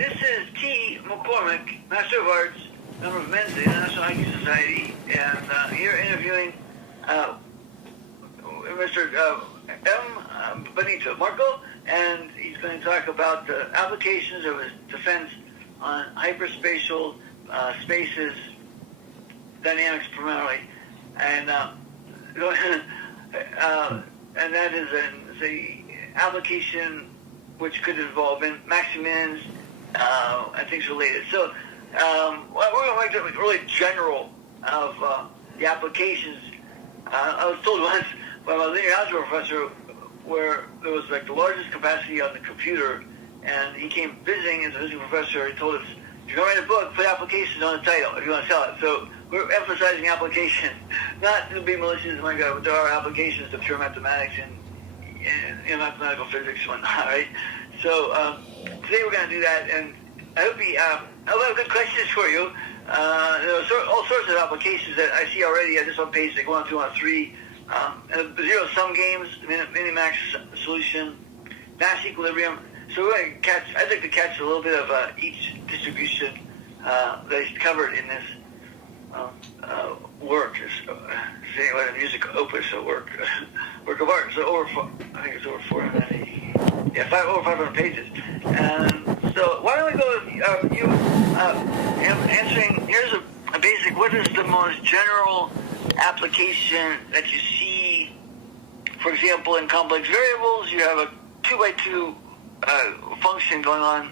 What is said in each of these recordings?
This is T. McCormick, Master of Arts, member of Men's the National Hockey Society, and here interviewing Mr. M. Benito Marco, and he's going to talk about the applications of his defense on hyperspatial spaces, dynamics primarily, and that is the application which could involve in maximins and things related. So we're going to make it really general of the applications. I was told once by my linear algebra professor where there was like the largest capacity on the computer, and he came visiting as a visiting professor. He told us, if you're going to write a book, put applications on the title if you want to sell it. So we're emphasizing application, not to be malicious, my God, but there are applications to pure mathematics and mathematical physics and whatnot, right? So today we're going to do that, and I hope I'll have good questions for you. There are all sorts of applications that I see already just on page like 102, 103. Zero-sum games, minimax solution, mass equilibrium. So we're going to I'd like to catch a little bit of each distribution that is covered in this work. Saying what a music opus, a work of art. So I think it's over 480. Yeah, over 500 pages. And so why don't we go with you answering, here's a basic, what is the most general application that you see? For example, in complex variables, you have a 2x2 function going on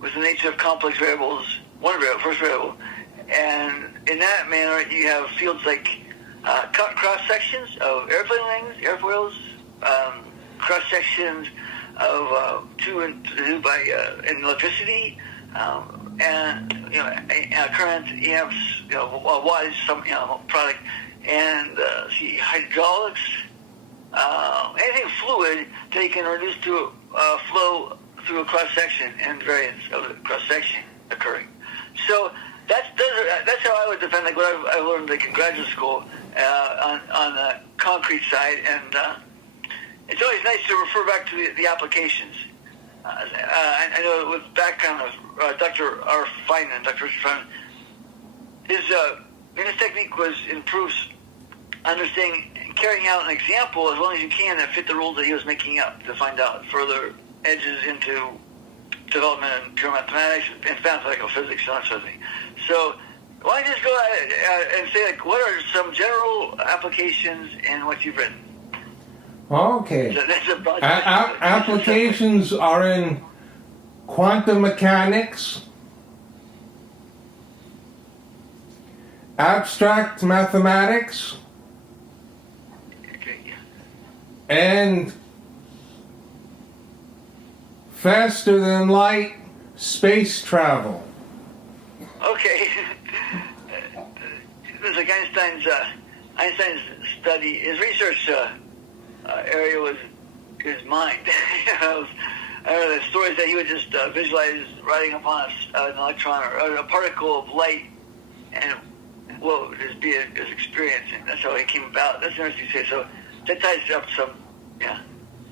with the nature of complex variables, first variable. And in that manner, you have fields like cross-sections of airplane wings, airfoils, cross-sections of 2 and 2 in electricity, and current amps, wattage, some product, and hydraulics, anything fluid that you can reduce to flow through a cross-section and variance of the cross-section occurring. So that's how I would defend like what I learned like in graduate school on the concrete side, and it's always nice to refer back to the applications. I know with background of Dr. R. Feynman, Dr. Richard Feynman, his technique was improves understanding and carrying out an example as long as you can that fit the rules that he was making up to find out further edges into development in pure mathematics and mathematical physics and that sort of thing. So why don't you just go ahead and say like what are some general applications in what you've written? Okay. Applications are in quantum mechanics, abstract mathematics, and faster than light space travel. Okay. There's like Einstein's study, his research area was his mind. I remember the stories that he would just visualize riding upon an electron or a particle of light, and what would just be his experience, and that's how he came about. That's interesting to say. So that ties up some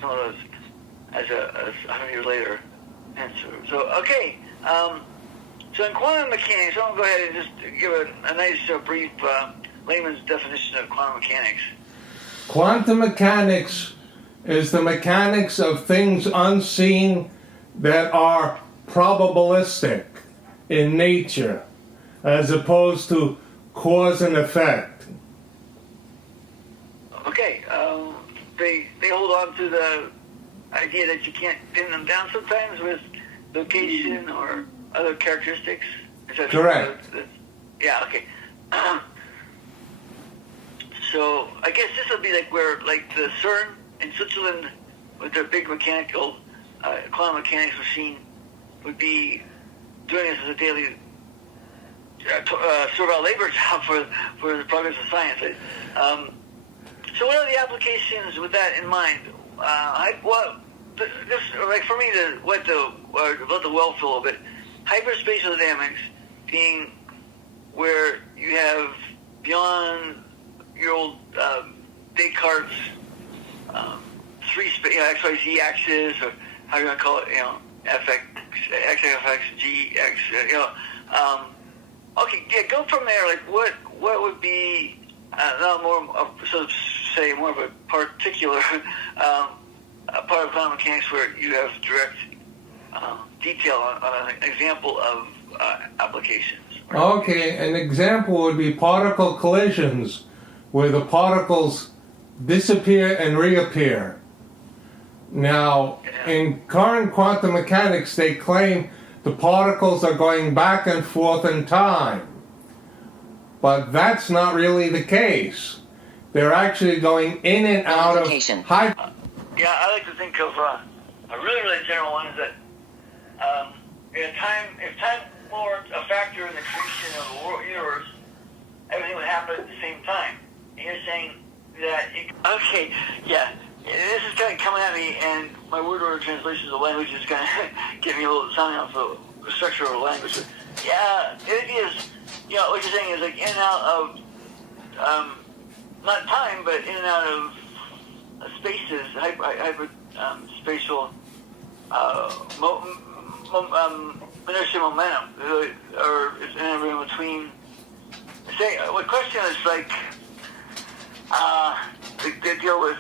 of those as 100 years later answer. So okay, so in quantum mechanics, I'm going to go ahead and just give a nice brief layman's definition of quantum mechanics. Quantum mechanics is the mechanics of things unseen that are probabilistic in nature, as opposed to cause and effect. Okay, they hold on to the idea that you can't pin them down sometimes with location or other characteristics. Correct. Yeah. Okay. So I guess this would be like where, like the CERN in Switzerland, with their big mechanical quantum mechanics machine, would be doing this as a daily sort of labor job for the progress of science. So what are the applications with that in mind? Like for me to let the well fill a little bit. Hyperspatial dynamics being where you have beyond your old Descartes XYZ axis, or how you want to call it, fx, xfx, gx, okay, yeah, go from there. Like, what would be, not more, so to say, more of a particular a part of quantum mechanics where you have direct detail on an example of applications. Right? Okay, an example would be particle collisions, where the particles disappear and reappear. Now, in current quantum mechanics, they claim the particles are going back and forth in time. But that's not really the case. They're actually going in and out of hyper. Yeah, I like to think of a really, really general one is that if time were a factor in the creation of the universe, everything would happen at the same time. And you're saying that, okay, yeah, this is kind of coming at me, and my word order translations of language is kind of giving me a little sounding off the structure of language. But yeah, it is, what you're saying is like in and out of, not time, but in and out of spaces, hyperspatial inertia momentum, or it's in between. Say, what question is like, they deal with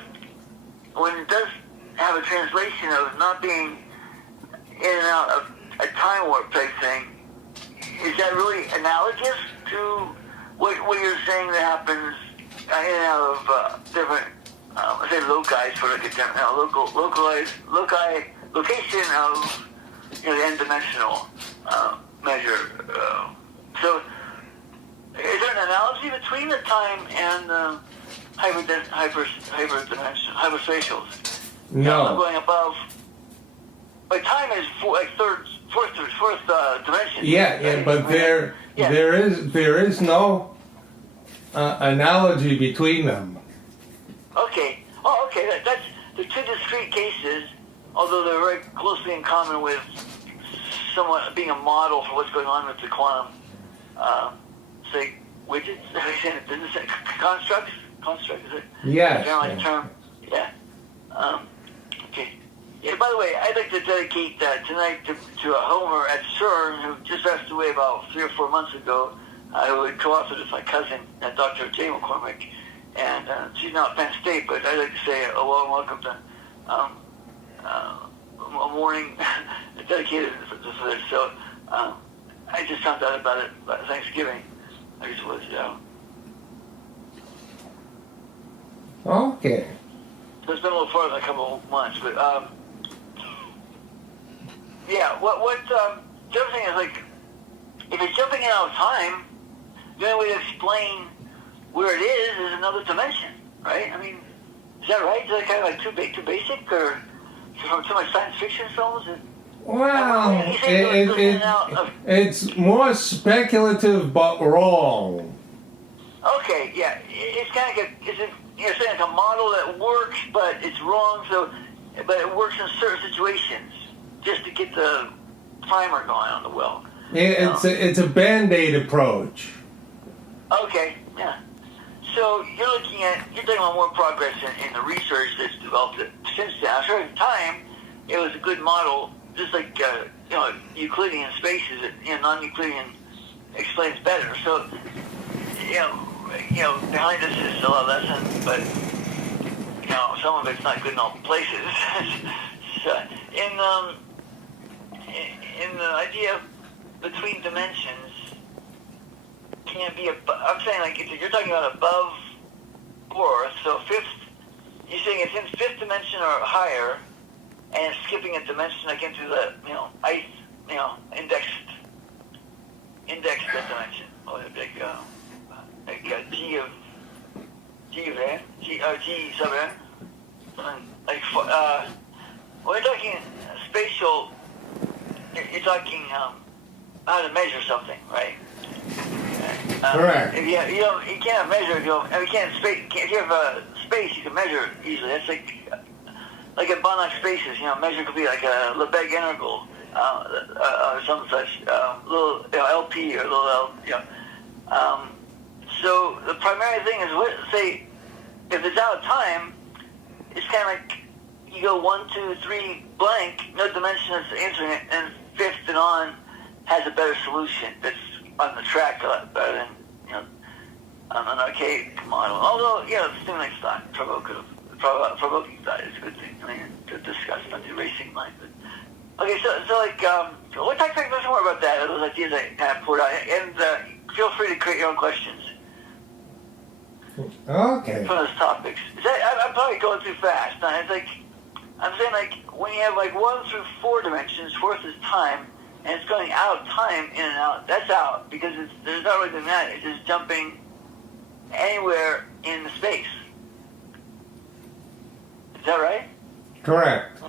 when it does have a translation of not being in and out of a time warp type thing. Is that really analogous to what you're saying that happens in and out of different, let's say, loci for like a location of the n-dimensional measure. So, is there an analogy between the time and the hyperspatials? No. I'm going above. But time is fourth dimension. Yeah, but there is no analogy between them. Okay. Oh, okay. That's the two discrete cases, although they're very closely in common with somewhat being a model for what's going on with the quantum, say, widgets, constructs, is it? Yes. Generalized term. Yeah. Okay. Yeah, by the way, I'd like to dedicate tonight to a Homer at CERN who just passed away about 3 or 4 months ago, who had co-authored with my cousin, Dr. Jay McCormick, and she's now at Penn State, but I'd like to say a warm welcome to a morning dedicated to this. So I just found out about it about Thanksgiving. I just was, Okay. So it's been a little farther than a couple of months, but yeah. The other thing is like, if it's jumping in out of time, the only way to explain where it is another dimension, right? I mean, is that right? Is that kind of like too basic, or from too much science fiction films? Well, it's more speculative but wrong. Okay, yeah, it's kind of you're saying it's a model that works, but it's wrong. But it works in certain situations just to get the primer going on the well. It's a Band-Aid approach. Okay, yeah. So you're talking about more progress in the research that's developed since then. I'm sure at the time it was a good model, just like Euclidean spaces. Non-Euclidean explains better. So behind us is a lot of lessons, but some of it's not good in all places. So in the idea between dimensions, can it be I'm saying like you're talking about above fourth, so fifth. You're saying it's in fifth dimension or higher, and it's skipping a dimension like into the indexed dimension, or like G sub n. Like when you're talking spatial, you're talking how to measure something, right? Correct. If you can't have measure. If you have space, you can measure easily. That's like in Banach spaces. Measure could be like a Lebesgue integral or some such little LP or little L. So the primary thing is, say, if it's out of time, it's kind of like you go 1, 2, 3 blank, no dimension that's answering it, and fifth and on has a better solution that's on the track a lot better than an arcade model. Although the stimulates thought, provoking thought is a good thing. I mean, to discuss, not the racing mind. But okay, so like, what type of more about that? Those ideas I kind of poured out, and feel free to create your own questions. Okay. From those topics. I'm probably going too fast. It's like, I'm saying like, when you have like 1 through 4 dimensions, fourth is time, and it's going out of time, in and out, that's out, because there's not really doing that. It's just jumping anywhere in the space. Is that right? Correct.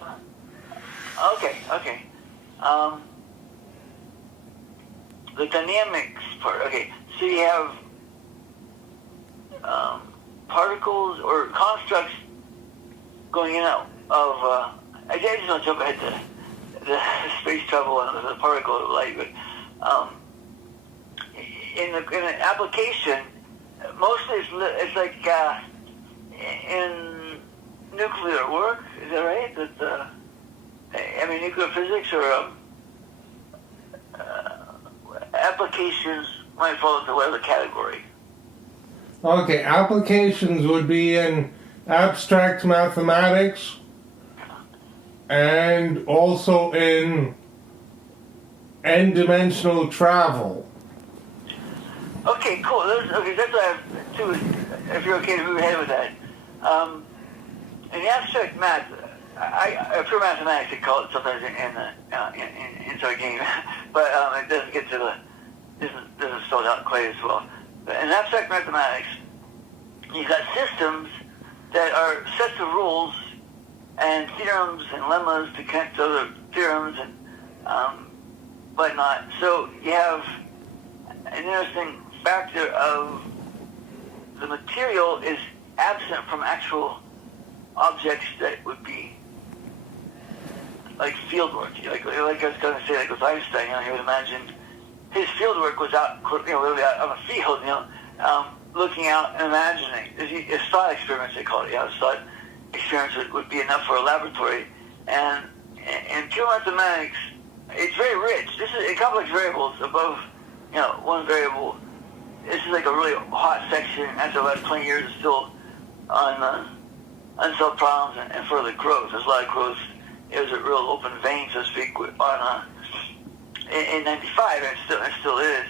Okay. The dynamics part, okay, so you have particles or constructs going in and out of, I just want to jump ahead to the space travel and the particle of light, but in an application, mostly it's like in nuclear work, is that right? That nuclear physics or applications might fall into whatever category. Okay, applications would be in abstract mathematics and also in n-dimensional travel. Okay, cool. That's what I have too. If you're okay to move ahead with that. In the abstract math, pure mathematics, they call it sometimes inside game, but it doesn't get to doesn't spell it out quite as well. But in abstract mathematics, you've got systems that are sets of rules and theorems and lemmas to connect to other theorems and whatnot. So you have an interesting factor of the material is absent from actual objects that would be like field work. Like I was going to say, like with Einstein, he would imagine his field work was out, literally out on the field, looking out and imagining. His thought experiments, they call it. His thought experiments would be enough for a laboratory. And in pure mathematics, it's very rich. This is in complex variables above, one variable. This is like a really hot section after about 20 years is still on unsolved problems and further growth. There's a lot of growth. It was a real open vein, so to speak, in 95, and it still is.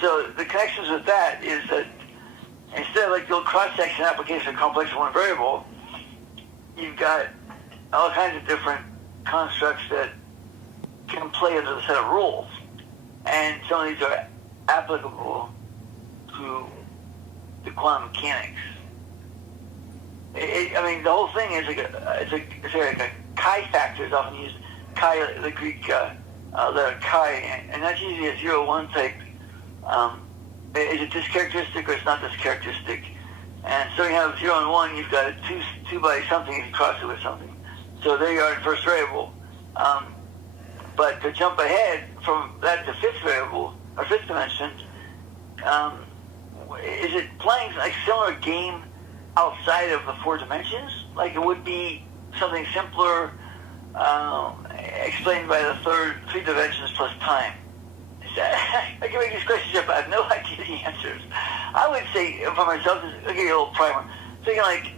So the connections with that is that instead of like the old cross-section application of complex one variable, you've got all kinds of different constructs that can play under the set of rules. And some of these are applicable to the quantum mechanics. The whole thing is like a chi factor is often used. Chi, the Greek letter chi, and that's usually a 0-1 type. Is it this characteristic or it's not this characteristic? And so you have 0 and 1. You've got a 2 by something if you cross it with something. So there you are in first variable. But to jump ahead from that to fifth variable or fifth dimension, is it playing like similar game outside of the 4 dimensions? Like it would be something simpler, explained by the 3 dimensions plus time. I can make these questions up. I have no idea the answers. I would say for myself, I'll give you a little primer. Thinking like,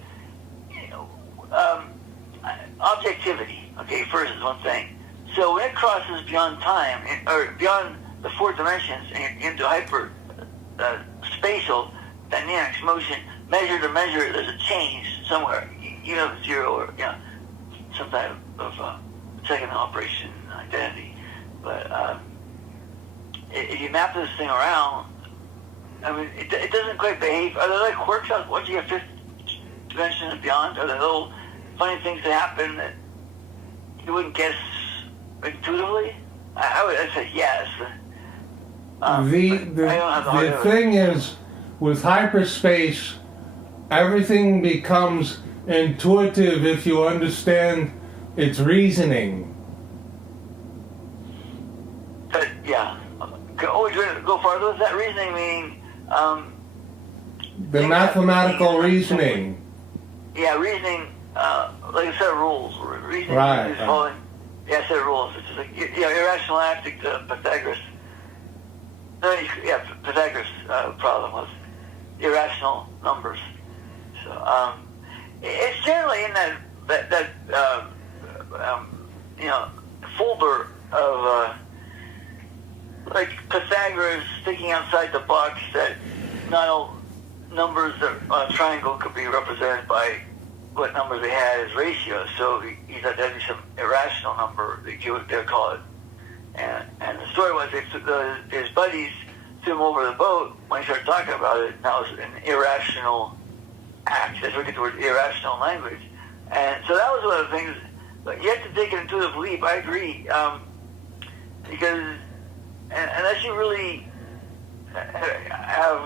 objectivity. Okay, first is one thing. So when it crosses beyond time or beyond the 4 dimensions and into hyper spatial dynamics, motion, measure to measure, there's a change somewhere. You have 0 or some type of second operation identity. But if you map this thing around, it doesn't quite behave. Are there like quirks out once you get fifth dimension and beyond? Are there little funny things that happen that you wouldn't guess intuitively? I'd say yes. The thing is, with hyperspace, everything becomes intuitive if you understand its reasoning. But yeah. Always go farther with that reasoning, meaning the mathematical reasoning. reasoning, like a set of rules. Reasoning Right, is following, a set of rules. It's just like, irrational acting to Pythagoras. Pythagoras' problem was irrational numbers. So, it's generally in that folder of like Pythagoras sticking outside the box that not all numbers on a triangle could be represented by what numbers they had as ratios. So he thought that'd be some irrational number, they'll call it. And the story was his buddies threw him over the boat when he started talking about it. And that was an irrational act. That's where we get the word irrational language. And so that was one of the things. But you have to take an intuitive leap. I agree, because unless you really have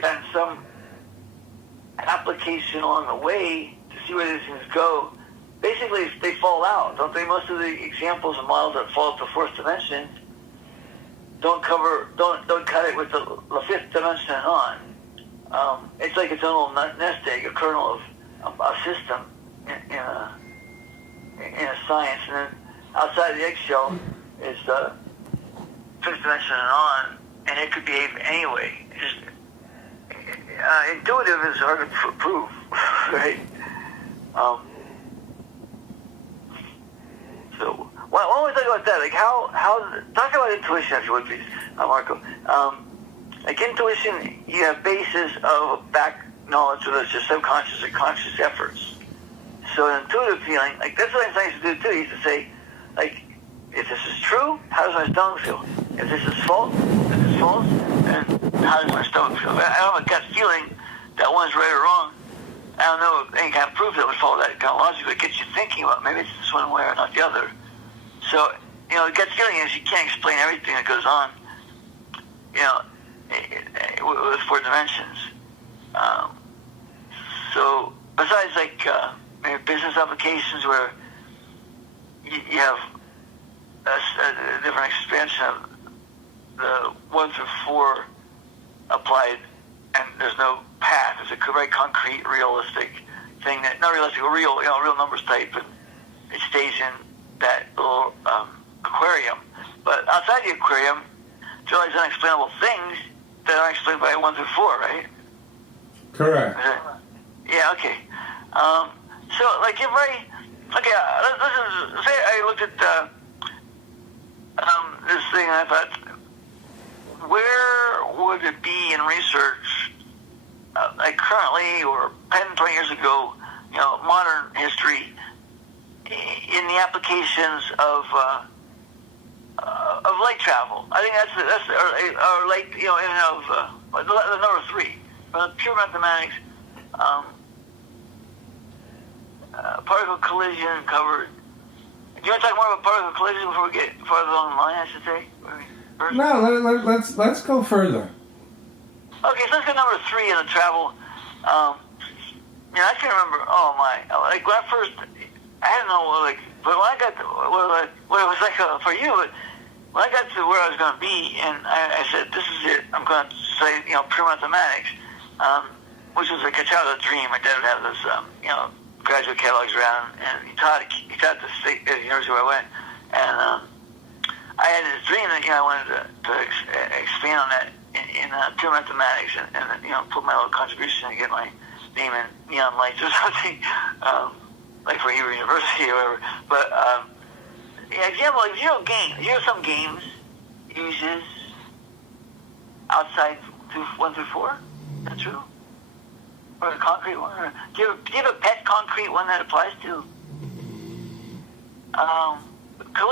gotten some application along the way to see where these things go, basically they fall out, don't they? Most of the examples and models that fall to the fourth dimension don't cut it with the fifth dimension and on. It's like its own little nest egg, a kernel of a system in a science, and then outside the eggshell is the fifth dimension and on, and it could behave anyway. Just intuitive is hard to prove, right? So why don't we talk about that? Like how talk about intuition, if you would, please, Marco. Like intuition, you have basis of back knowledge, whether it's just subconscious or conscious efforts. So an intuitive feeling, like that's what Einstein used to do too. He used to say, like, if this is true, how does my stomach feel? If this is false, then how does my stomach feel? I don't have a gut feeling that one's right or wrong. I don't know any kind of proof that would follow that kind of logic, but it gets you thinking about maybe it's this one way or not the other. So, the gut feeling is you can't explain everything that goes on, with four dimensions. So, besides maybe business applications where you have a different expansion of the 1 through 4 applied, and there's no path. It's a very concrete, realistic thing that, not realistic, real numbers type, and it stays in that little aquarium. But outside the aquarium, there's all these unexplainable things that aren't explained by 1 through 4, right? Correct. Yeah, okay. So, like, say I looked at this thing, and I thought, where would it be in research, like currently or 10, 20 years ago, modern history, in the applications of light travel? I think that's or light, the number 3, pure mathematics, particle collision covered. Do you want to talk more about particle collision before we get farther along the line, I should say? First? No, let's go further. Okay, so let's go number 3 in the travel. I can remember. Oh my! Like when I first, I didn't know. But when I got to, what it was like for you, but when I got to where I was going to be, and I said, "This is it. I'm going to study, pure mathematics," which was like a childhood dream. My dad would have this, graduate catalogs around, and he taught the state at the university where I went, and I had this dream that I wanted to expand on that in pure mathematics, and put my little contribution to get my name in neon lights or something, like for Hebrew University or whatever. But example, like some games uses outside 1 through 4. Is that true? Or a concrete one? Or do you have a pet concrete one that applies to? The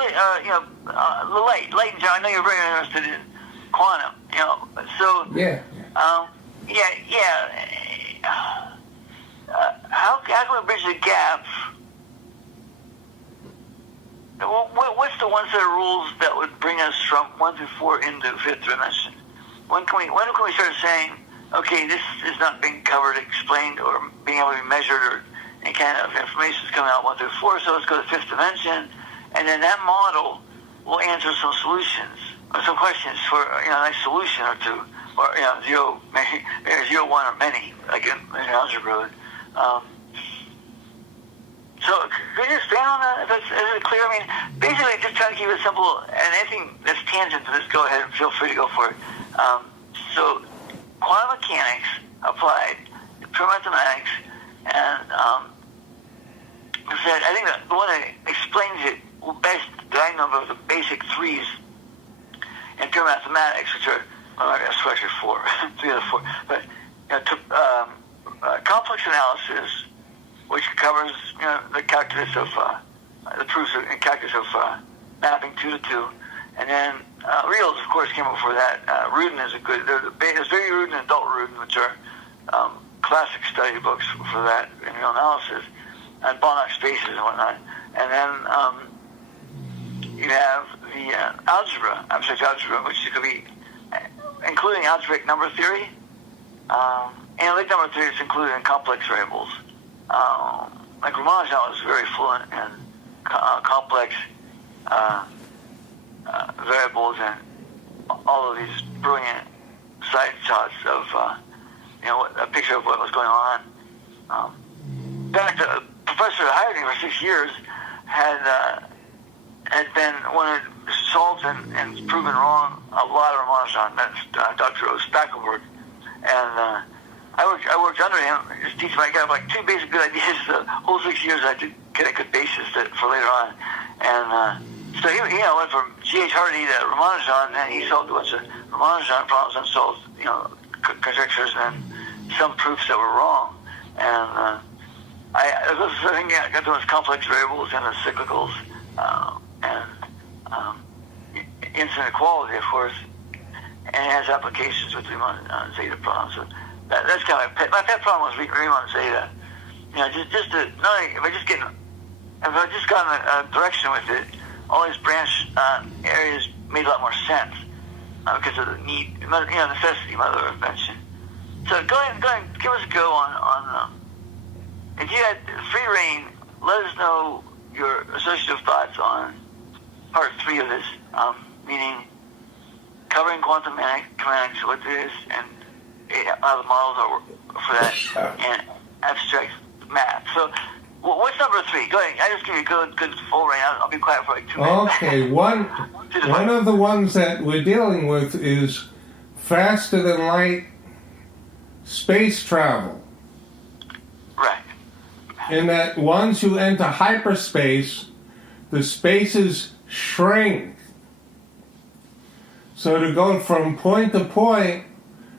light in general. I know you're very interested in quantum. So Yeah. How can we bridge the gap? What's the one set of rules that would bring us from 1 through 4 into fifth dimension? When can we start saying, okay, this is not being covered, explained, or being able to be measured, or any kind of information is coming out 1 through 4, so let's go to fifth dimension, and then that model will answer some solutions, or some questions for a nice solution or two, or 0, maybe 0, 1, or many, like in algebra. So could you expand on that? Is it clear? I mean, basically, just trying to keep it simple, and anything that's tangent to this, go ahead and feel free to go for it. So quantum mechanics applied to pure mathematics, and I think that the one that explains it best that I know of the basic threes in pure mathematics, which are, well, I guess actually four, three of the four, but complex analysis, which covers the calculus of the proofs in calculus of mapping 2 to 2, and then reals, of course, came before that. Rudin is a good. There's Very Rudin and Adult Rudin, which are classic study books for that in real analysis, and Banach spaces and whatnot. And then you have the algebra, abstract algebra, which could be including algebraic number theory. Analytic number theory is included in complex variables. Like Ramanujan was very fluent in complex variables and all of these brilliant side shots of a picture of what was going on. In fact, a professor at Howard for 6 years had been solved and proven wrong a lot of Ramanujan. That's Dr. O. Spackelberg, and I worked under him, just teaching him. I got like 2 basic good ideas. The whole 6 years I did get a good basis for later on. And so he went from G.H. Hardy to Ramanujan, and he solved a bunch of Ramanujan problems and solved conjectures and some proofs that were wrong. And I think I got those complex variables and the cyclicals and instant equality, of course, and it has applications with Riemann zeta problems. So that's kind of my pet problem was Riemann zeta. Just to not only, if I just got in a direction with it, all these branch areas made a lot more sense because of the need, necessity, mother of invention. So go ahead, give us a go on if you had free reign, let us know your associative thoughts on part 3 of this, meaning covering quantum mechanics, what it is, and how the models are for that, and abstract math. So, what's number 3? Go ahead. I just give you a good full reign. I'll be quiet for like 2 minutes. Okay, one of the ones that we're dealing with is faster than light space travel. Right. In that once you enter hyperspace, the spaces shrink. So to go from point to point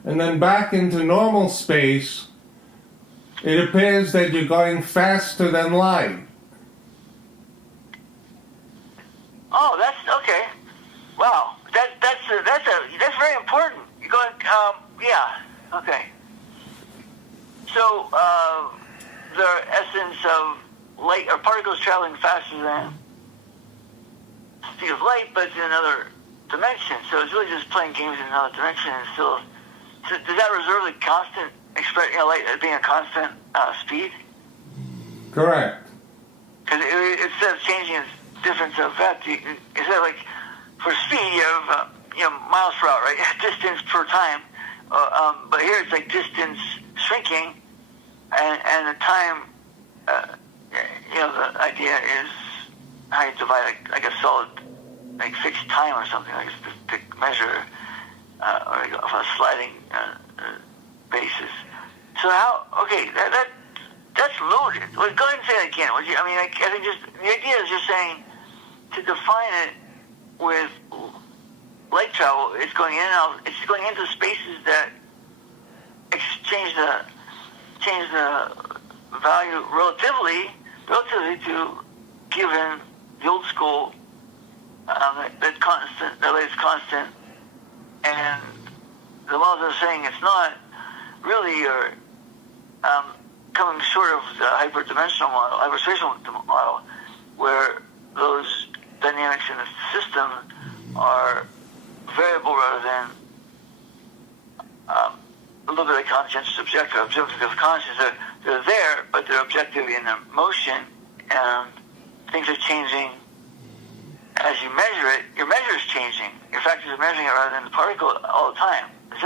and then back into normal space, it appears that you're going faster than light. Oh, that's okay. Wow, that's very important. You're going, yeah, okay. So the essence of light or particles traveling faster than the speed of light, but in another dimension. So it's really just playing games in another dimension. And still, so does that reserve the constant light as being a constant speed? Correct. Because instead of changing its difference of vector, instead of like for speed you have miles per hour, right? Distance per time. But here it's like distance shrinking, and the time. The idea is how you divide like a solid, like fixed time or something like to measure or on a sliding basis. So how? Okay, that's loaded. Well, go ahead and say that again. I think just the idea is just saying to define it with light travel. It's going in and out. It's going into spaces that change the value relatively to given the old school that constant, that latest constant, and the models are saying it's not really, you're coming short of the hyperdimensional model, hyperspatial model, where those dynamics in the system are variable rather than a little bit of conscientious objective of conscience. They're there, but they're objective in their motion, and things are changing as you measure it. Your measure is changing. Your factors are measuring it rather than the particle all the time. Is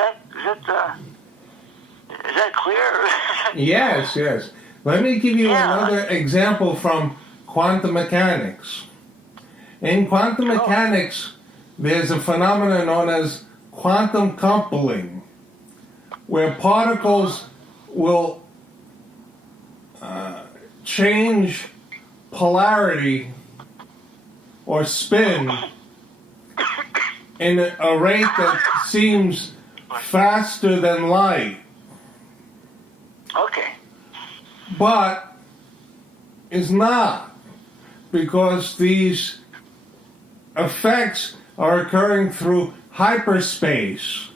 that clear? Yes. Let me give you Yeah. another example from quantum mechanics. In quantum mechanics, there's a phenomenon known as quantum coupling, where particles will change polarity or spin in a rate that seems faster than light, Okay. but is not, because these effects are occurring through hyperspace.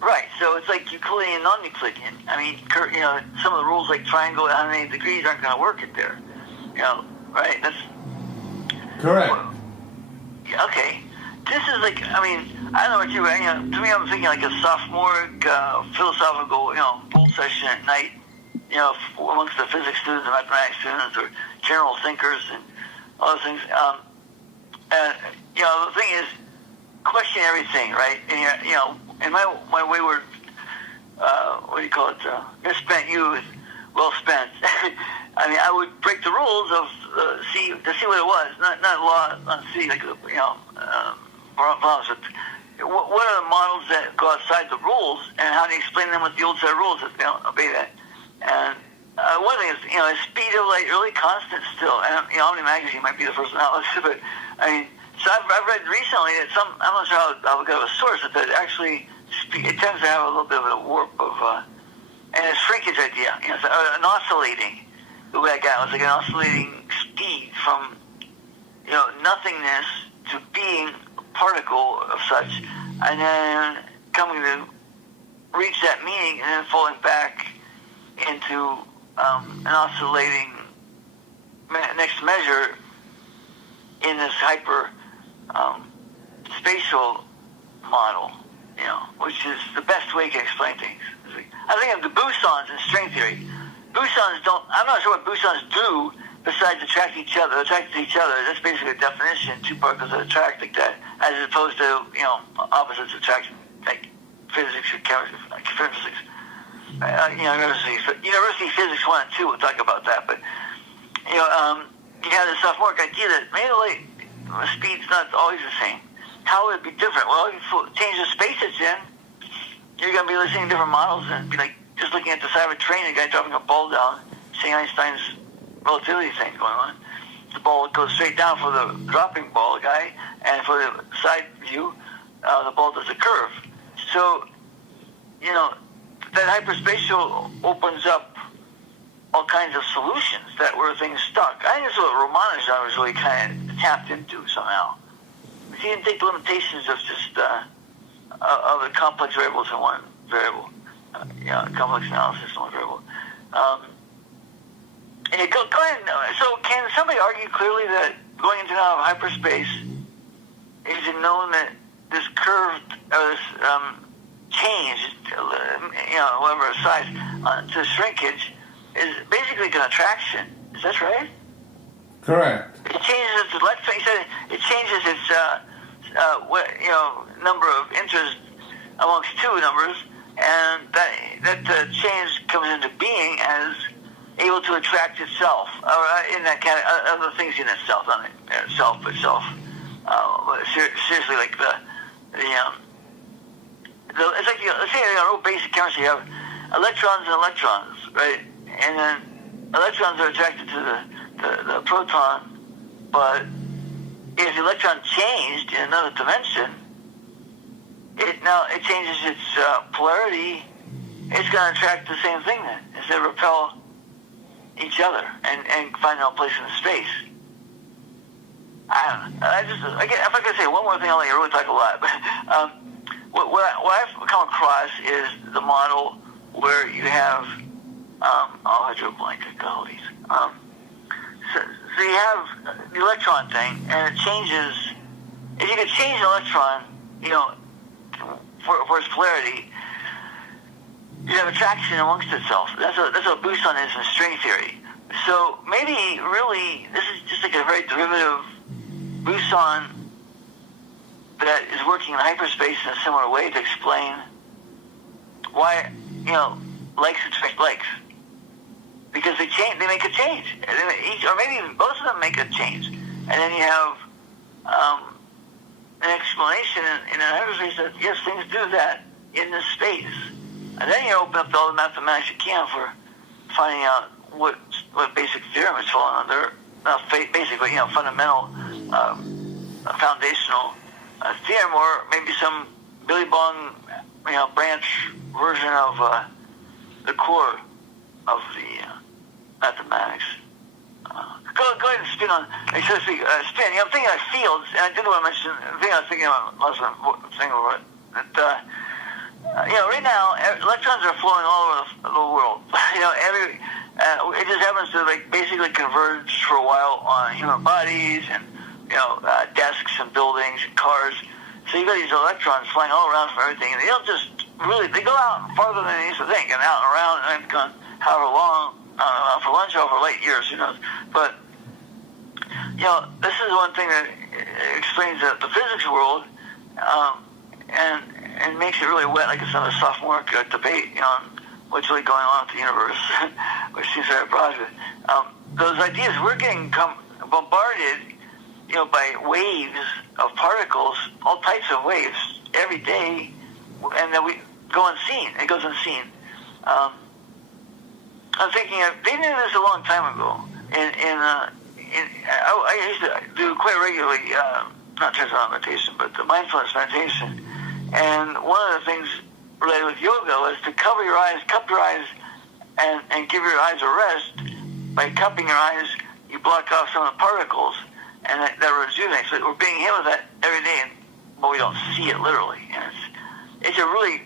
Right. So it's like Euclidean, non-Euclidean. I mean, some of the rules like triangle at 180 degrees aren't going to work in there. Right? That's Correct. okay. This is like, I mean, I don't know what you, to me, I'm thinking like a sophomoric philosophical, bull session at night, amongst the physics students and mathematics students or general thinkers and all those things. And, the thing is, question everything, right? And, in my wayward, what do you call it, misspent youth, well spent. I mean, I would break the rules of to see what it was, not law, not see like what are the models that go outside the rules, and how do you explain them with the old set of rules if they don't obey that? And one thing is, is speed of light really constant still? And Omni Magazine might be the first analysis, but I mean, so I've read recently that I'm not sure how good of a source, but that actually it tends to have a little bit of a warp of, and it's shrinkage idea, so an oscillating. The way I got it was like an oscillating speed from, nothingness to being a particle of such, and then coming to reach that meaning, and then falling back into an oscillating next measure in this hyper spatial model, which is the best way to explain things. I think of the bosons in string theory. I'm not sure what bosons do besides attract to each other. That's basically a definition, two particles that attract like that, as opposed to, opposites attract, like physics or chemistry, like physics. University Physics 1 and 2, we'll talk about that, but, you have this sophomoric idea that maybe the speed's not always the same. How would it be different? Well, if you change the space it's in, you're going to be listening to different models and be like just looking at the side of a train, a guy dropping a ball down, seeing Einstein's relativity thing going on. The ball goes straight down for the dropping ball guy, and for the side view, the ball does a curve. So, that hyperspatial opens up all kinds of solutions that were things stuck. I think that's what Ramanujan was really kind of tapped into somehow. He didn't take the limitations of just of the complex variables in one variable, complex analysis in one variable. And go ahead. So, can somebody argue clearly that going into now of hyperspace, is it known that this curve or this change, whatever size, to shrinkage, is basically an attraction? Is that right? Correct. It changes its electron. He said it changes its number of interest amongst two numbers, and that change comes into being as able to attract itself, or in that kind of other things in itself, not itself, but self. Seriously, like it's like let's say real basic chemistry. You have electrons and electrons, right? And then electrons are attracted to the proton, but if the electron changed in another dimension, it changes its polarity. It's going to attract the same thing then. It's going to repel each other and find their own place in space. I don't know. If I could say one more thing, I'll let you really talk a lot. But what I've come across is the model where you have I drew a blank. Gollies. So you have the electron thing, and it changes. If you could change the electron, for its polarity, you have attraction amongst itself. That's what boson is in string theory. So maybe really this is just like a very derivative boson that is working in hyperspace in a similar way to explain why likes attract likes. because they make a change, each, or maybe even both of them make a change, and then you have an explanation in an hyperspace that yes, things do that in this space, and then you open up all the mathematics you can for finding out what basic theorem it's falling under, basically, fundamental, foundational theorem, or maybe some Billy Bong, branch version of the core of the mathematics. Go ahead and spin on, so to speak, spin. I'm thinking of fields, and I did want to mention, the thing I was thinking about last thing over it, that, right now, electrons are flowing all over the world. It just happens to basically converge for a while on human bodies and desks and buildings and cars. So you got these electrons flying all around from everything, and they don't just they go out farther than they used to think, and out and around, and they've gone however long for lunch or for late years, who knows. But this is one thing that explains the physics world, and makes it really wet, like it's on a sophomore debate, on what's really going on with the universe, which seems very broad. Those ideas, we're getting bombarded, by waves of particles, all types of waves, every day, and then we go unseen. It goes unseen. I'm thinking they knew this a long time ago. I used to do quite regularly, not transcendental meditation, but the mindfulness meditation. And one of the things related with yoga was to cup your eyes, and give your eyes a rest. By cupping your eyes, you block off some of the particles, and that rejuvenates. So we're being hit with that every day, but we don't see it literally. And it's a really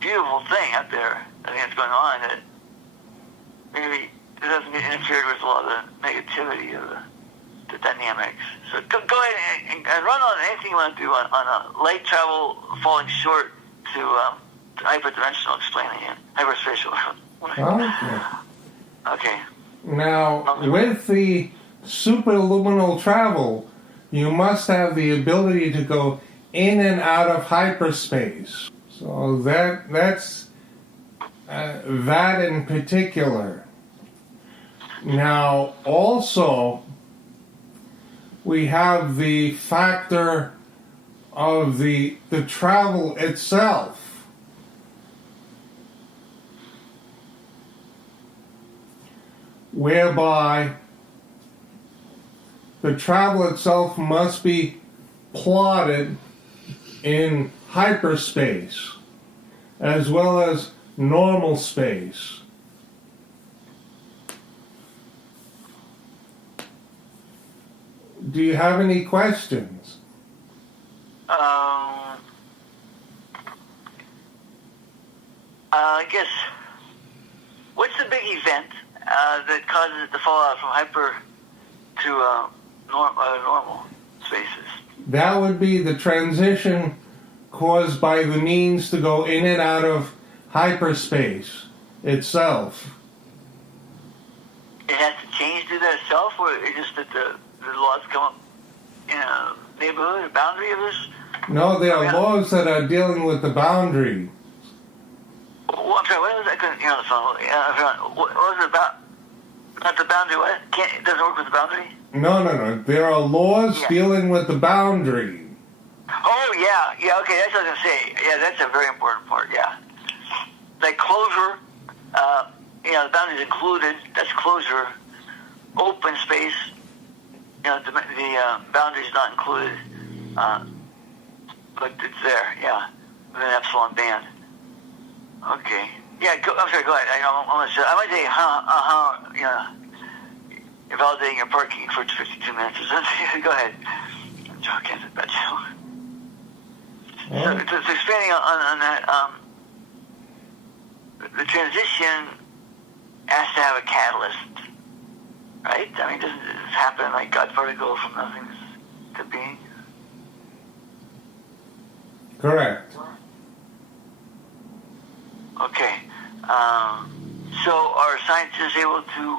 beautiful thing out there. I think it's going on that maybe it doesn't get interfered with a lot of the negativity of the dynamics. So go ahead and run on anything you want to do on a light travel, falling short to hyperdimensional explaining it, hyperspatial. Okay. Now, with the superluminal travel, you must have the ability to go in and out of hyperspace. So that's that in particular. Now, also, we have the factor of the travel itself. Whereby the travel itself must be plotted in hyperspace as well as normal space. Do you have any questions? I guess, what's the big event that causes it to fall out from hyper to normal spaces? That would be the transition caused by the means to go in and out of hyperspace itself. It has to change to that itself, or it's just that the laws come up in a neighborhood, a boundary of this? No, there are laws that are dealing with the boundary. Well, I'm sorry, what was that? I couldn't hear on the phone. What was it about? Not the boundary, what? It doesn't work with the boundary? No. There are laws dealing with the boundary. Oh, yeah, okay, that's what I was going to say. Yeah, that's a very important part, yeah. Like closure, the boundaries included, that's closure. Open space, the boundary's not included, but it's there, yeah, with an epsilon band. Okay. Yeah, I'm sorry, go ahead. I might say, validating your parking for 52 minutes or something. Go ahead. I'm joking, but so it's expanding on that, the transition has to have a catalyst, right? I mean, doesn't it happen like God particle from nothing to being? Correct. Okay. So are scientists able to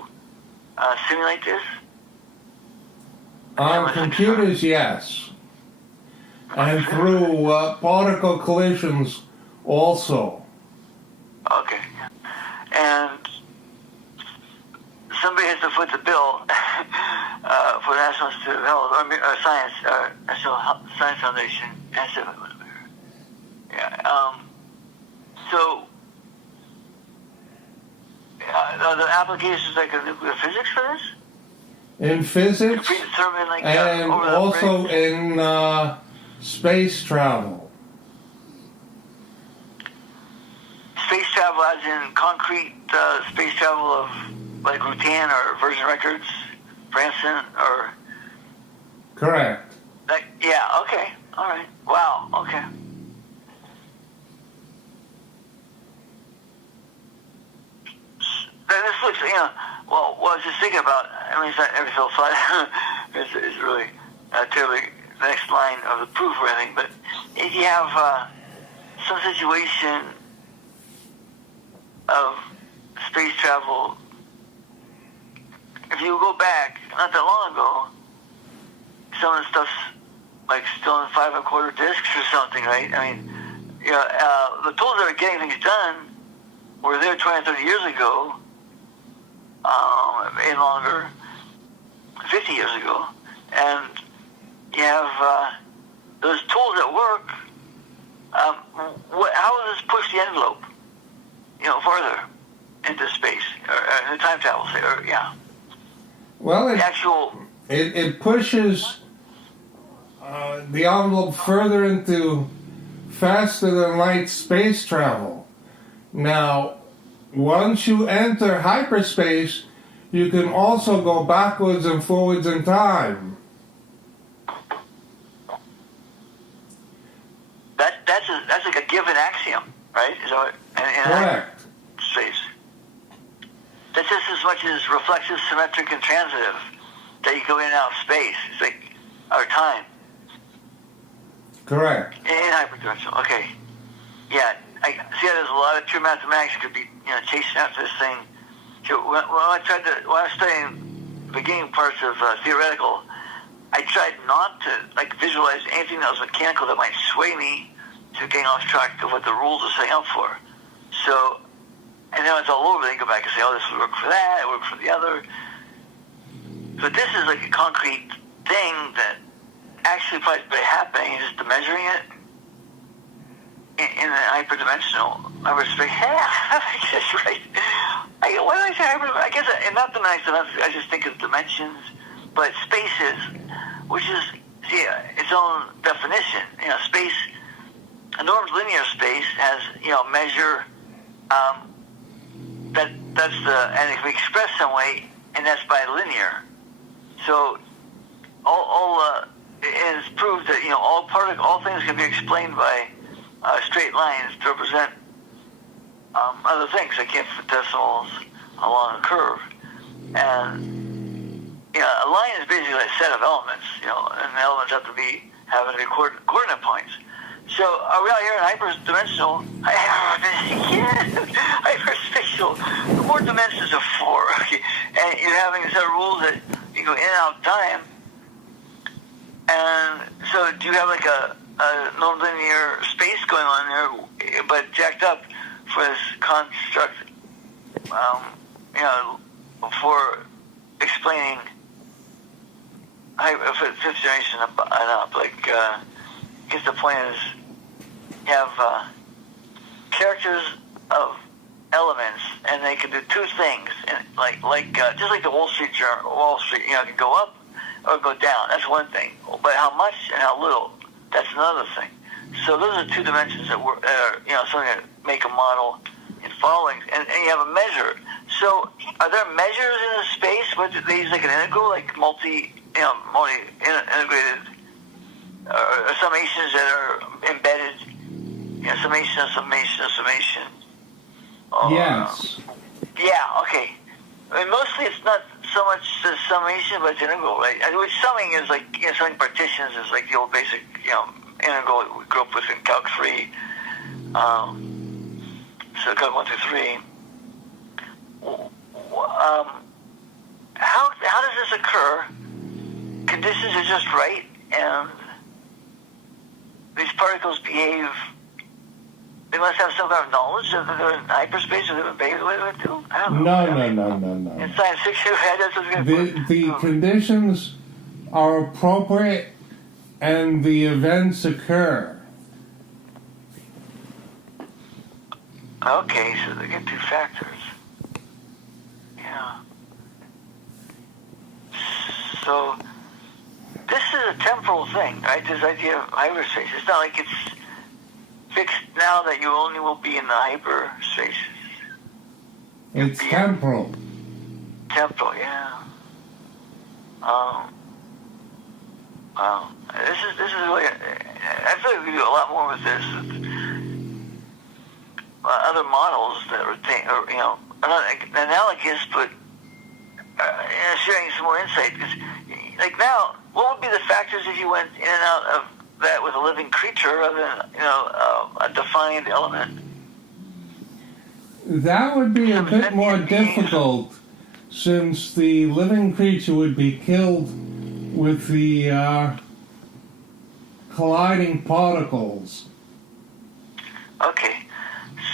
simulate this? On computers, yes. And through particle collisions also. Okay. And for the National Institute of Health, or Science, National Science Foundation, NASA. Yeah. So, are the applications like in nuclear physics for this? In physics, Predetermine, like, and over the also brain? in space travel. Space travel, as in concrete space travel of like Rutan or Virgin Records, Branson, or Correct. like, yeah, okay, all right, wow, okay. This looks, well, what I was just thinking about, I mean, it's not every so fun. It's really terribly the next line of the proof or anything, but if you have some situation of space travel, if you go back not that long ago, some of the stuff's like still in 5 1/4 discs or something, right? I mean, the tools that are getting things done were there 20, 30 years ago, and longer, 50 years ago, and you have those tools that work. How does this push the envelope, farther into space or time travel? Or yeah. Well, The actual. it pushes the envelope further into faster than light space travel. Now, once you enter hyperspace, you can also go backwards and forwards in time. That's like a given axiom, right? Is that what, in Correct. space. That's just as much as reflexive, symmetric, and transitive that you go in and out of space. It's like our time. Correct. In hyperdimensional. Okay. Yeah. I see how there's a lot of pure mathematics could be, chasing after this thing. So when I was studying the beginning parts of theoretical, I tried not to visualize anything that was mechanical that might sway me to getting off track of what the rules are setting up for. So, and then it's all over. Then you go back and say, oh, this would work for that, it would work for the other. But this is like a concrete thing that actually probably is happening, just the measuring it in the hyperdimensional hyperspace. That's right. Why do I say hyperdimensional? I guess, and not dimensions, I just think of dimensions, but spaces, which is, its own definition. Space, a normed linear space has, measure, and it can be expressed some way, and that's by linear. So, it is proved that, all things can be explained by straight lines to represent other things, like infinitesimals along a curve. And a line is basically a set of elements, and the elements have to be coordinate points. So are we out here in hyperdimensional? Hyperspatial. The more dimensions are 4, okay? And you're having a set of rules that you go in and out of time. And so do you have like a nonlinear space going on there, but jacked up for this construct, for explaining fifth generation and up. I guess the point is you have characters of elements, and they can do two things, and just like the Wall Street, can go up or go down. That's one thing, but how much and how little, that's another thing. So those are two dimensions that are something that make a model in following, and you have a measure. So are there measures in the space? What they use, like an integral, like multi integrated, or summations that are embedded, summation. Yes. Yeah. Okay. I mean, mostly it's not so much the summation, but it's integral, right? Which summing is like, summing partitions is like the old basic, integral we grew up with in Calc 3. So Calc 1 through 3. How does this occur? Conditions are just right, and these particles behave. They must have some kind of knowledge that they're in hyperspace, or they've been behaving the way they do. I don't know. No. In science fiction, that's what's going to The conditions are appropriate and the events occur. Okay, so they get two factors. Yeah. So this is a temporal thing, right? This idea of hyperspace. It's not like it's fixed now that you only will be in the hyperspace. It's temporal. Temporal, yeah. Wow. This is really. I feel like we can do a lot more with this. Other models that are not analogous, but sharing some more insight. Because, like now, what would be the factors if you went in and out of that with a living creature rather than a defined element? That would be a bit more difficult, since the living creature would be killed with the colliding particles. Okay,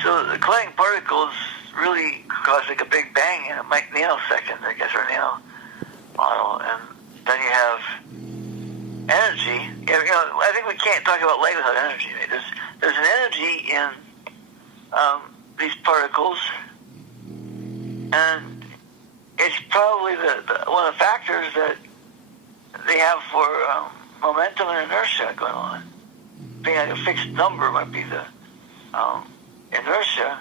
so the colliding particles really cause like a big bang in a nanosecond, I guess, or a nano model, and then you have energy. I think we can't talk about light without energy. Right? There's an energy in these particles, and it's probably one of the factors that they have for momentum and inertia going on. Being like a fixed number might be the inertia.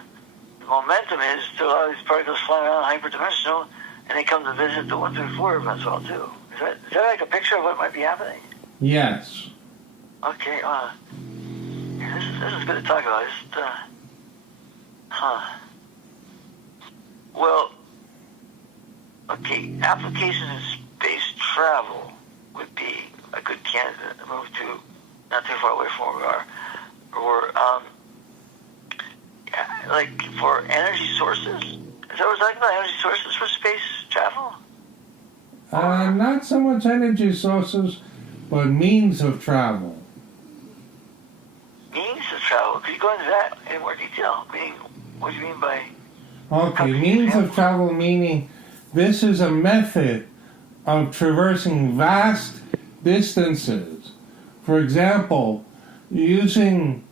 The momentum is to allow these particles flying around hyperdimensional, and they come to visit the 1 through 4 events well too. Is that like a picture of what might be happening? Yes. Okay. This is good to talk about. Well, okay, applications in space travel would be a good candidate to move to, not too far away from where we are. Or, like for energy sources? Is that what we're talking about? Energy sources for space travel? Not so much energy sources, but means of travel. Means of travel? Could you go into that in more detail? Meaning, what do you mean by... Okay, means of travel meaning this is a method of traversing vast distances. For example, using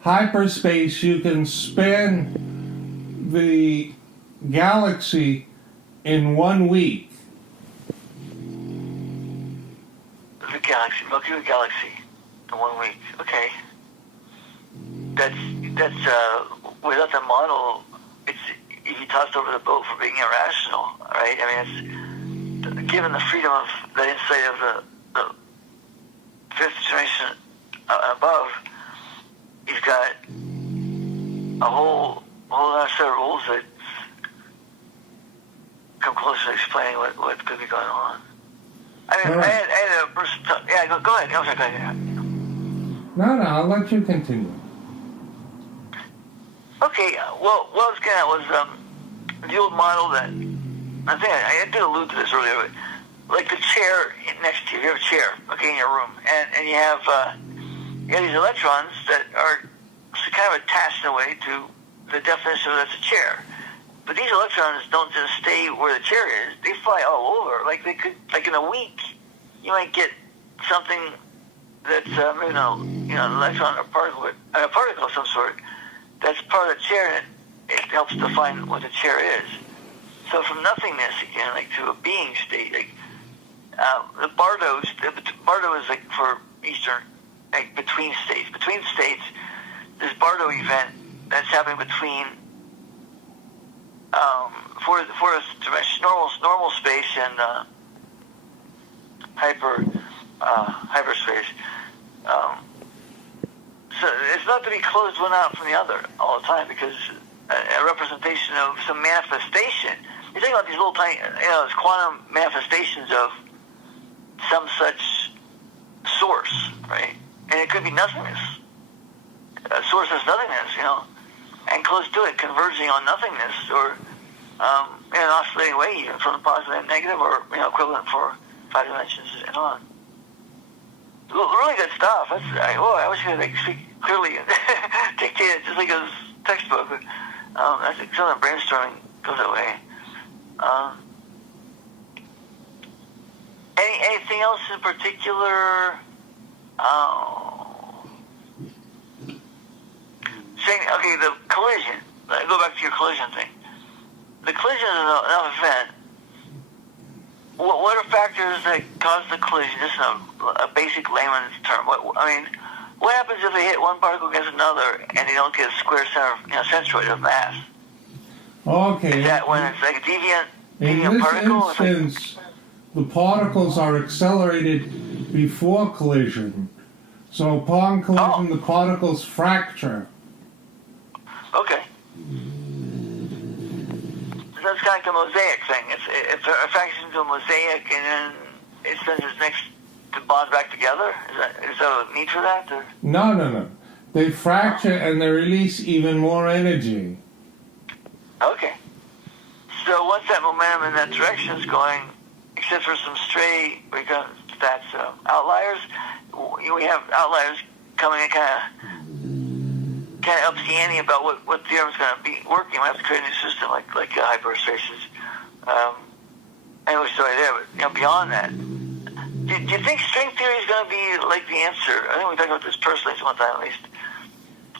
hyperspace, you can span the galaxy in 1 week. The galaxy, Milky Way galaxy, in 1 week. Okay. That's without the model, it's if you tossed over the boat for being irrational, right? I mean, it's given the freedom of the insight of the fifth generation above. You've got a whole other set of rules that come close to explaining what could be going on. I mean, right. I had a person. Yeah, go ahead. Okay, go ahead. No, I'll let you continue. Okay, well, what I was getting at was the old model that, I think I did allude to this earlier, but like the chair next to you, you have a chair, okay, in your room, and you have these electrons that are kind of attached in a way to the definition of that's a chair. But these electrons don't just stay where the chair is, they fly all over. Like they could, like in a week, you might get something that's, an electron or particle, a particle of some sort, that's part of the chair, and it helps define what the chair is. So from nothingness, again, like to a being state, like the Bardo is like for Eastern, like between states. Between states, this Bardo event that's happening between fourth dimension, normal space and hyperspace. So it's not to be closed one out from the other all the time, because a representation of some manifestation. You think about these little tiny, it's quantum manifestations of some such source, right? And it could be nothingness. A source is nothingness, and close to it, converging on nothingness, or in an oscillating way, even from the positive and negative, or equivalent for 5 dimensions and on. Really good stuff. I wish I could speak clearly and dictate it just like a textbook. But I think some of the brainstorming goes that way. Anything else in particular? Okay, the collision. Let's go back to your collision thing. The collision is an event. What are factors that cause the collision? Just a basic layman's term. What happens if they hit one particle against another and they don't get a square centroid of mass? Okay. Is that when it's like a deviant In particle? this instance, the particles are accelerated before collision. So upon collision, the particles fracture. Okay. So that's kind of like a mosaic thing. It fractures into a mosaic, and then it spends its next to bond back together. Is there a need for that? Or? No. They fracture and they release even more energy. Okay. So once that momentum in that direction is going, except for some stray, because that's outliers, we have outliers coming in kind of ups the ante about what theorem's going to be working. We have to create a new system like hyperspaces. Anyway, sorry there, but beyond that, do you think string theory is going to be like the answer? I think we talked about this personally one time at least.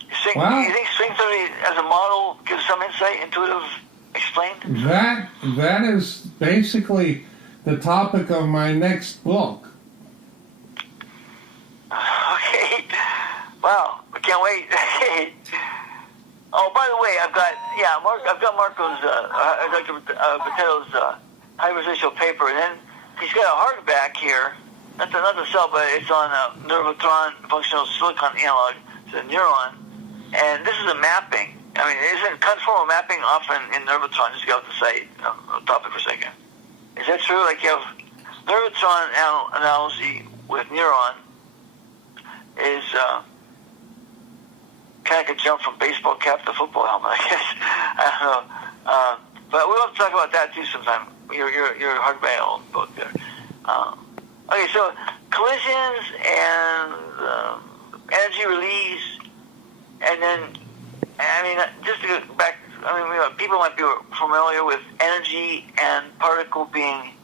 Do you think string theory as a model gives some insight, intuitive, explained? That is basically the topic of my next book. Okay. Wow. I can't wait. Oh, by the way, I've got Marco's Dr. Pateto's hyperspatial paper, and then he's got a hardback here. Not to sell, but it's on a nervotron functional silicon analog, it's a neuron, and this is a mapping. I mean, isn't conformal mapping often in nervotron? Just go off the site. Topic for a second. Is that true? Like you have nervotron analogy with neuron is kind of like a jump from baseball cap to football helmet, I guess. I don't know. But we'll have to talk about that too sometime. Your hardback book there. Okay, so collisions and energy release, and then, just to go back, people might be familiar with energy and particle being,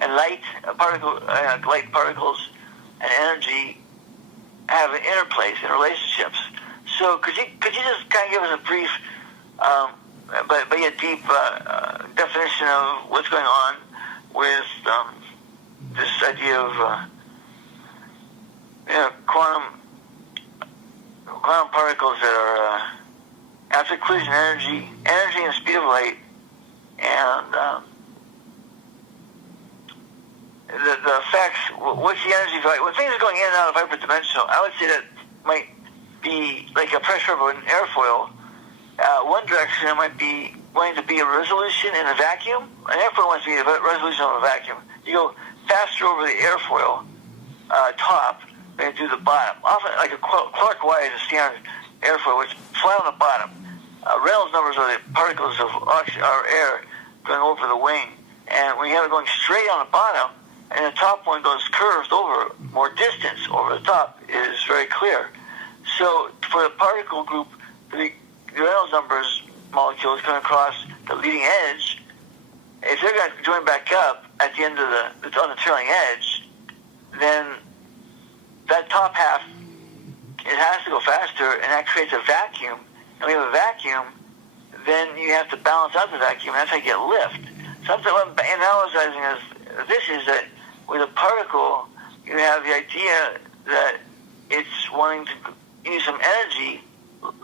and light particles and energy have an interplays in relationships. So could you just kind of give us a brief, but yet deep definition of what's going on with this idea of quantum particles that are after collision energy and the speed of light, and the effects. What's the energy value? When things are going in and out of hyperdimensional, I would say that might be like a pressure of an airfoil. One direction it might be going to be a resolution in a vacuum. An airfoil wants to be a resolution of a vacuum. You go faster over the airfoil top than you do the bottom. Often, like a Clark wide is a standard airfoil, which fly on the bottom. Reynolds numbers are the particles of oxygen or air going over the wing. And when you have it going straight on the bottom, and the top one goes curved over, more distance over the top is very clear. So for the particle group, the Reynolds numbers molecules coming across the leading edge, if they're going to join back up at the end of it's on the trailing edge, then that top half, it has to go faster, and that creates a vacuum. And when you have a vacuum, then you have to balance out the vacuum, and that's how you get lift. Something what I'm analyzing this is that with a particle, you have the idea that it's wanting to use some energy,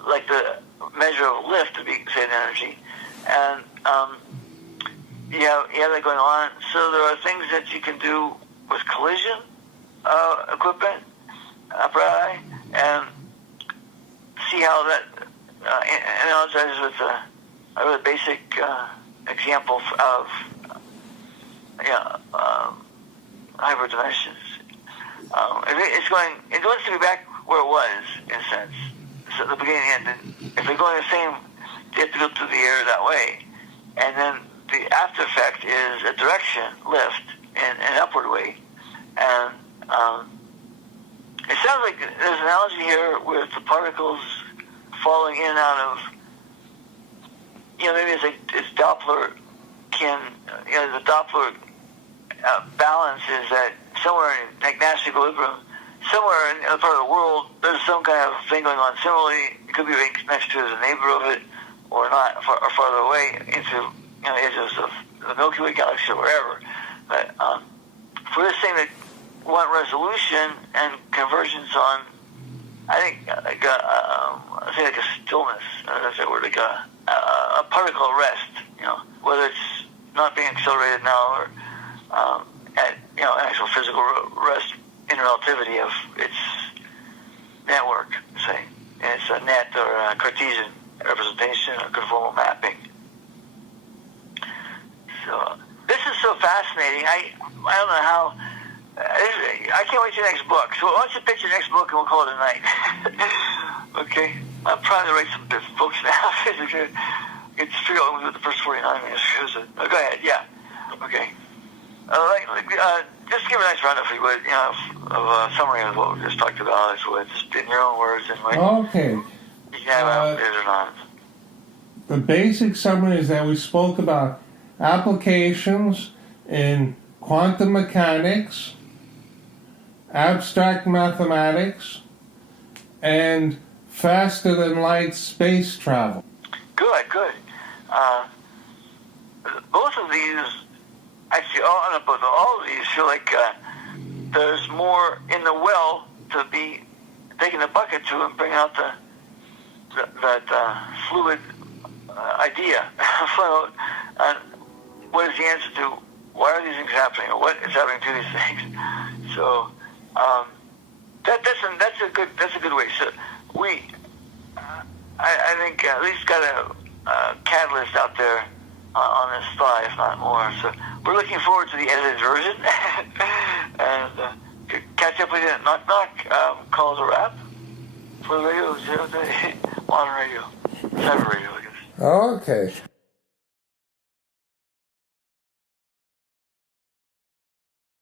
like the measure of lift to be say an energy, and you have that going on. So there are things that you can do with collision equipment, apparatus, and see how that analyzes with a really basic example of hyperdimensions. It wants to be back where it was, in a sense. So the beginning and the end. If they're going the same, they have to go through the air that way. And then the after effect is a direction, lift, in an upward way. And it sounds like there's an analogy here with the particles falling in and out of, maybe it's Doppler the Doppler balance is that somewhere in like national equilibrium, somewhere in a part of the world, there's some kind of thing going on. Similarly, it could be right next to the neighbor of it, or not, or farther away into the edges of the Milky Way galaxy or wherever. But for this thing that want resolution and convergence on, I think like a stillness. That's a word, like a particle at rest. Whether it's not being accelerated now or at an actual physical rest in relativity of its network, say, and it's a net or a Cartesian representation or conformal mapping. So this is so fascinating. I don't know how. I can't wait for your next book. So why don't you pitch your next book and we'll call it a night? Okay. I'm trying to write some books now. It's figure out what the first 49 minutes is. Go ahead. Yeah. Okay. Just give a nice roundup, if you would, of a summary of what we just talked about. So just in your own words and Okay. You can have it or not. The basic summary is that we spoke about applications in quantum mechanics, abstract mathematics, and faster than light space travel. Good. Both of these, actually, all of these feel like there's more in the well to be taking the bucket to and bring out that fluid idea. What is the answer to why are these things happening, or what is happening to these things? So that's a good way. So I think at least got a catalyst out there on this thought, if not more. So we're looking forward to the edited version and catch up with you. Knock knock. Calls a wrap for the radio. Modern radio, cyber radio, I guess. Okay.